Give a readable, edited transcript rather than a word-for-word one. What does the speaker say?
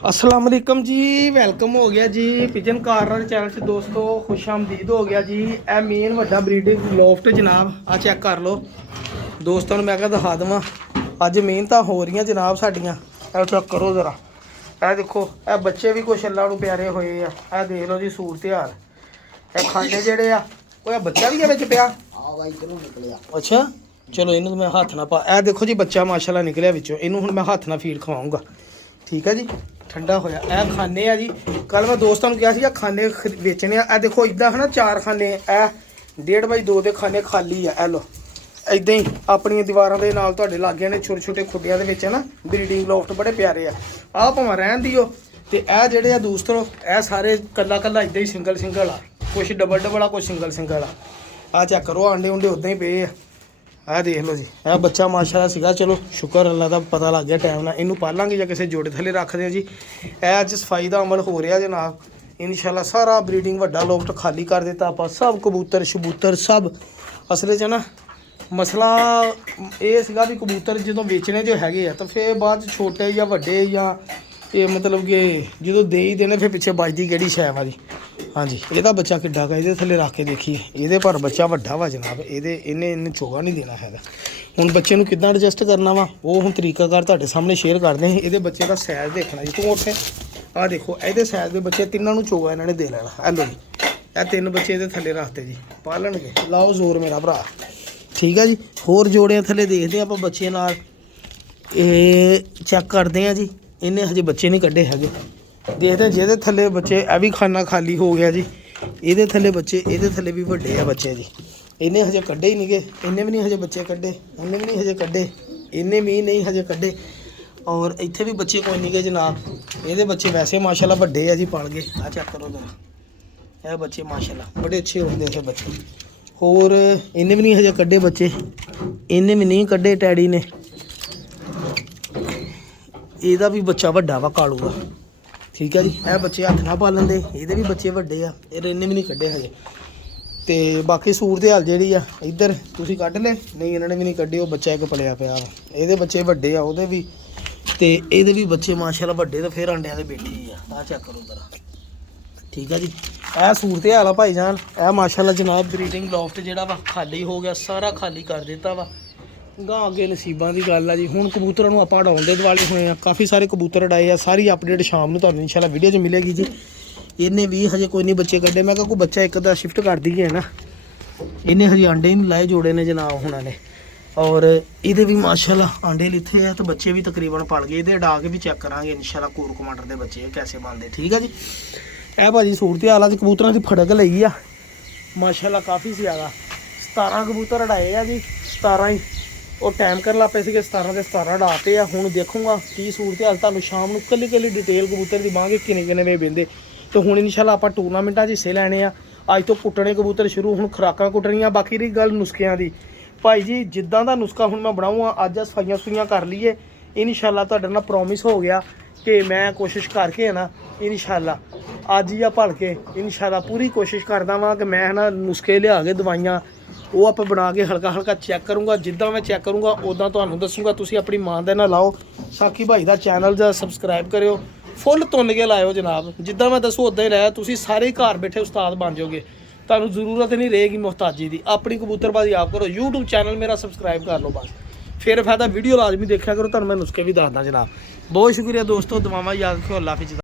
अस्सलाम वालेकुम जी, वेलकम हो गया जी पिजन कार्नर चैनल से दोस्तों, खुश आमदीद हो गया जी। ए मेन वड्डा ब्रीडिंग लॉफ्ट जनाब, आ चेक कर लो दोस्तों मैं क्या दिखा देवां। अज मेहनत हो रही जनाब साडियां, चेक करो जरा। ए देखो ए बच्चे भी कुछ अल्लाह नूं प्यारे होए आ, ए देख लो जी सूरत हाल। ए खाने जेहड़े आ ओह बच्चा भी है विच पिया। अच्छा चलो इनू मैं हत्थ ना पा, ए देखो जी बच्चा माशाल्लाह निकलिया विचों, इनू हुण मैं हत्थ ना फीड खवाऊंगा, ठीक है जी। ठंडा होया ए खाने आ जी, कल मैं दोस्तों कहा सी खाने बेचने आ। देखो इदा है ना, 4 खाने ए 1.5x2 के खाने खाली आ। ए लो इदा ही अपन दीवारों के नाल तुहाडे लागे ने छोटे छोटे खुड्डियां दे विच ना ब्रीडिंग लॉफ्ट बड़े प्यारे आ भावें रहन दिओ। ते ए जेहड़े आ दोस्तों ए सारे कल्ला कल्ला इदा ही सिंगल सिंगल आ, कुछ डबल डबल आ, कुछ सिंगल सिंगल आ चेक करो। आंडे उंडे उदा ही पे आ देख लो जी। यह बच्चा माशाल्लाह सीगा, चलो शुक्र अल्लाह का पता लग गया टाइम ना। इनू पालांगे या किसी जोड़े थले रखते हैं जी। यह अज सफाई का अमल हो रहा जनाब, इंशाल्लाह सारा ब्रीडिंग वड्डा लॉफ्ट खाली कर दिता आप, सब कबूतर शबूतर सब। असल च ना मसला ये सीगा भी कबूतर जो बेचने जो है तो फिर बाद छोटे या वड्डे या ये मतलब कि जो दे ही देने फिर पिछे बजती कि शै वा जी। हाँ जी यदा बच्चा किड्डा का ये थले रख के देखिए, ये पर बच्चा वड्डा वा जनाब, ये इन्हें चोगा नहीं देना है। हुण बच्चे नूं किद्दां एडजस्ट करना वा वो हुण तरीकाकार तुहाडे सामने शेयर करदे हैं। ये बच्चे का साइज देखना जी, तूं उत्थे आ देखो ये साइज के बच्चे तिन्नां नूं चोगा इन्हां ने दे लेना। हेलो जी ये 3 बच्चे ये थले रखते जी, पालणगे। लाओ जोर मेरा भरा, ठीक है जी। होर जोड़ियां थले देखते हैं आप बच्चे नाल, चेक करते हैं जी। इन्हें हजे बच्चे नहीं कड्ढे हैगे, देखते हैं जिहदे थले बच्चे ए भी खाना खाली हो गया जी। ये थले बच्चे ये थले भी वड्डे आ बच्चे जी, इन्हें हजे कड्ढे ही नहीं गए, इन्हें भी नहीं हजे बच्चे कड्ढे, उन्हें भी नहीं हजे कड्ढे, इन्हें भी नहीं हजे कड्ढे। और इत्थे भी बच्चे कोई नहीं गए जनाब। ये बच्चे वैसे माशाल्लाह वड्डे आ जी, पल गए। आ चेक करो जरा, यह बच्चे माशाल्लाह बड़े अच्छे होंगे थे बच्चे। और इन्हें भी नहीं हजे कड्ढे बच्चे, इन्हें भी नहीं कड्ढे डैडी ने। ਇਹਦਾ भी बच्चा ਵੱਡਾ ਵਾ ਕਾਲੂ ਦਾ, ठीक है जी। ਇਹ बच्चे हथ ना पालन दे, ਇਹਦੇ भी बच्चे ਵੱਡੇ ਆ, ਇਹ ਇਹਨੇ भी नहीं ਕੱਢੇ ਹਜੇ। ਤੇ ਬਾਕੀ ਸੂਰਤ ਹਾਲ ਜਿਹੜੀ ਆ ਇੱਧਰ ਤੁਸੀਂ ਕੱਢ ਲੈ, ਨਹੀਂ ਇਹਨਾਂ ਨੇ ਵੀ ਨਹੀਂ ਕੱਢੇ। ਉਹ ਬੱਚਾ ਇੱਕ ਪਲਿਆ ਪਿਆ ਵਾ, ਇਹਦੇ ਬੱਚੇ ਵੱਡੇ ਆ ਉਹਦੇ ਵੀ, ਤੇ ਇਹਦੇ ਵੀ ਬੱਚੇ ਮਾਸ਼ਾਅੱਲਾ ਵੱਡੇ, ਤੇ ਫਿਰ ਅੰਡਿਆਂ ਦੇ ਬੈਠੀ ਆ ਚੈੱਕ ਕਰੋ ਜ਼ਰਾ, ਠੀਕ ਹੈ ਜੀ। ਇਹ ਸੂਰਤ ਹਾਲ ਆ ਭਾਈ ਜਾਨ। ਇਹ ਮਾਸ਼ਾਅੱਲਾ ਜਨਾਬ ਬਰੀਡਿੰਗ ਲੌਫਟ ਜਿਹੜਾ ਵਾ ਖਾਲੀ ਹੋ ਗਿਆ, ਸਾਰਾ ਖਾਲੀ ਕਰ ਦਿੱਤਾ ਵਾ। ਗਾਂ ਅੱਗੇ ਨਸੀਬਾਂ ਦੀ ਗੱਲ ਆ ਜੀ। ਹੁਣ ਕਬੂਤਰਾਂ ਨੂੰ ਆਪਾਂ ਉਡਾਉਣ ਦੇ ਦਿਵਾਲੇ ਹੋਏ ਆ, ਕਾਫੀ ਸਾਰੇ ਕਬੂਤਰ ਉਡਾਏ ਆ। ਸਾਰੀ ਅਪਡੇਟ ਸ਼ਾਮ ਨੂੰ ਤੁਹਾਨੂੰ ਇਨਸ਼ਾਅੱਲਾ ਵੀਡੀਓ 'ਚ ਮਿਲੇਗੀ ਜੀ। ਇਹਨੇ ਵੀ ਹਜੇ ਕੋਈ ਨਹੀਂ ਬੱਚੇ ਕੱਢੇ, ਮੈਂ ਕਿਹਾ ਕੋਈ ਬੱਚਾ ਇੱਕ ਦਾ ਸ਼ਿਫਟ ਕਰ ਦਈਏ ਨਾ। ਇਹਨੇ ਹਜੇ ਆਂਡੇ ਹੀ ਨਹੀਂ ਲਾਏ, ਜੋੜੇ ਨੇ ਜਨਾਬ ਹੁਣਾਂ ਨੇ। ਔਰ ਇਹਦੇ ਵੀ ਮਾਸ਼ਾਅੱਲਾ ਆਂਡੇ ਲਿੱਥੇ ਆ, ਤੇ ਬੱਚੇ ਵੀ ਤਕਰੀਬਨ ਪਲ ਗਏ। ਇਹਦੇ ਉਡਾ ਕੇ ਵੀ ਚੈੱਕ ਕਰਾਂਗੇ ਇਨਸ਼ਾਅੱਲਾ ਕੋਰ ਕਮਾਂਡਰ ਦੇ ਬੱਚੇ ਕੈਸੇ ਬਣਦੇ, ਠੀਕ ਆ ਜੀ। ਇਹ ਭਾਜੀ ਸੂਰਤ ਹਾਲ ਅੱਜ ਕਬੂਤਰਾਂ ਦੀ ਫੜਕ ਲਈ ਆ ਮਾਸ਼ਾਅੱਲਾ ਕਾਫੀ ਜ਼ਿਆਦਾ। 17 ਕਬੂਤਰ ਉਡਾਏ ਆ ਜੀ, 17 ਹੀ। ਉਹ ਟਾਈਮ ਕਰਨ ਲੱਗ ਪਏ ਸੀਗੇ, 17 ਦੇ 17 ਉਡਾਤੇ ਆ। ਹੁਣ ਦੇਖੂੰਗਾ ਕੀ ਸੂਰਤ ਹਾਲ, ਤੁਹਾਨੂੰ ਸ਼ਾਮ ਨੂੰ ਕੱਲੀ ਕੱਲੀ ਡਿਟੇਲ ਕਬੂਤਰ ਦੀ ਬਾਂਗੇ ਕਿੰਨੇ ਕਿੰਨੇ ਵੇ ਬਹਿੰਦੇ। ਤੇ ਹੁਣ ਇਨਸ਼ਾਅੱਲਾ ਆਪਾਂ ਟੂਰਨਾਮੈਂਟਾਂ 'ਚ ਹਿੱਸੇ ਲੈਣੇ ਆ। ਅੱਜ ਤੋਂ ਕੁੱਟਣੇ ਕਬੂਤਰ ਸ਼ੁਰੂ, ਹੁਣ ਖੁਰਾਕਾਂ ਕੁੱਟਣੀਆਂ। ਬਾਕੀ ਰਹੀ ਗੱਲ ਨੁਸਖਿਆਂ ਦੀ, ਭਾਈ ਜੀ ਜਿੱਦਾਂ ਦਾ ਨੁਸਖਾ ਹੁਣ ਮੈਂ ਬਣਾਊਂਗਾ, ਅੱਜ ਸਫਾਈਆਂ ਸਫਾਈਆਂ ਕਰ ਲਈਏ ਇਨਸ਼ਾਅੱਲਾ। ਤੁਹਾਡੇ ਨਾਲ ਪ੍ਰੋਮਿਸ ਹੋ ਗਿਆ ਕਿ ਮੈਂ ਕੋਸ਼ਿਸ਼ ਕਰਕੇ ਹੈ ਨਾ ਇਨਸ਼ਾਅੱਲਾ ਅੱਜ ਜਾਂ ਭਲ ਕੇ ਇਨਸ਼ਾਅੱਲਾ ਪੂਰੀ ਕੋਸ਼ਿਸ਼ ਕਰਦਾ ਵਾਂ ਕਿ ਮੈਂ ਨਾ ਨੁਸਖੇ ਲਿਆ ਕੇ ਦਵਾਈਆਂ ਉਹ ਆਪਾਂ ਬਣਾ ਕੇ ਹਲਕਾ ਹਲਕਾ ਚੈੱਕ ਕਰੂੰਗਾ। ਜਿੱਦਾਂ ਮੈਂ ਚੈੱਕ ਕਰੂੰਗਾ ਉੱਦਾਂ ਤੁਹਾਨੂੰ ਦੱਸੂੰਗਾ। ਤੁਸੀਂ ਆਪਣੀ ਇਮਾਨਦਾਰੀ ਨਾਲ ਲਾਓ। ਸਾਕੀ ਭਾਈ ਦਾ ਚੈਨਲ ਜਾਂ ਸਬਸਕ੍ਰਾਈਬ ਕਰਿਓ, ਫੁੱਲ ਤੁੰਨ ਕੇ ਲਾਇਓ ਜਨਾਬ। ਜਿੱਦਾਂ ਮੈਂ ਦੱਸੂ ਉੱਦਾਂ ਹੀ ਲਾਇਆ, ਤੁਸੀਂ ਸਾਰੇ ਘਰ ਬੈਠੇ ਉਸਤਾਦ ਬਣ ਜਾਓਗੇ। ਤੁਹਾਨੂੰ ਜ਼ਰੂਰਤ ਨਹੀਂ ਰਹੇਗੀ ਮੁਹਤਾਜੀ ਦੀ। ਆਪਣੀ ਕਬੂਤਰਬਾਜ਼ੀ ਆਪ ਕਰੋ। YouTube ਚੈਨਲ ਮੇਰਾ ਸਬਸਕ੍ਰਾਈਬ ਕਰ ਲਓ ਬਸ, ਫਿਰ ਫਾਇਦਾ। ਵੀਡੀਓ ਲਾਜ਼ਮੀ ਦੇਖਿਆ ਕਰੋ, ਤੁਹਾਨੂੰ ਮੈਂ ਨੁਸਖੇ ਵੀ ਦੱਸਦਾ ਜਨਾਬ। ਬਹੁਤ ਸ਼ੁਕਰੀਆ ਦੋਸਤੋ, ਦੁਆਵਾਂ ਯਾਦ ਰੱਖਿਓ। ਅੱਲਾ ਹਾਫਿਜ਼।